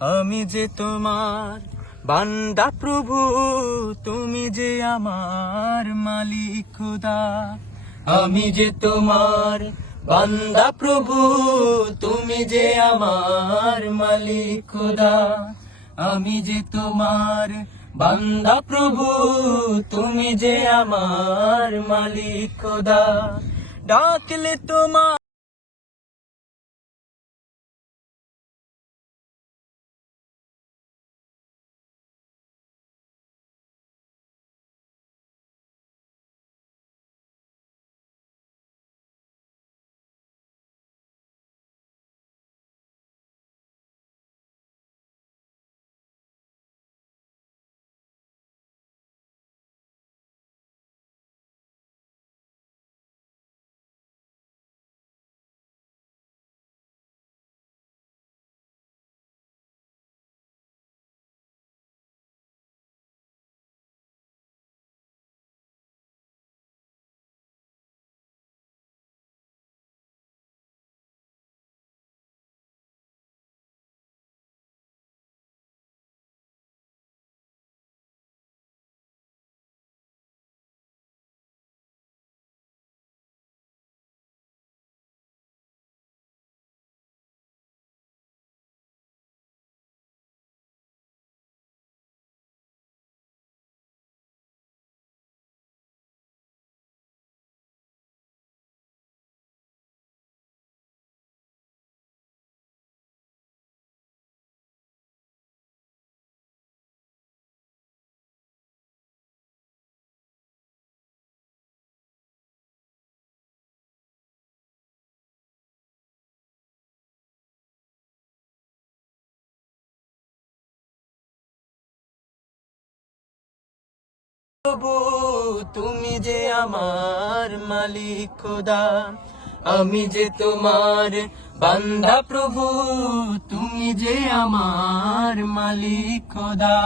আমি যে তোমার বান্দা প্রভু, তুমি যে আমার মালিক খোদা। আমি যে তোমার বান্দা প্রভু, তুমি যে আমার মালিক খোদা। আমি যে তোমার বান্দা প্রভু, তুমি যে আমার মালিক খোদা। ডাকলে তোমার প্রভু তুমি যে আমার মালিক খোদা, আমি যে তোমার বান্দা প্রভু, তুমি যে আমার মালিক খোদা।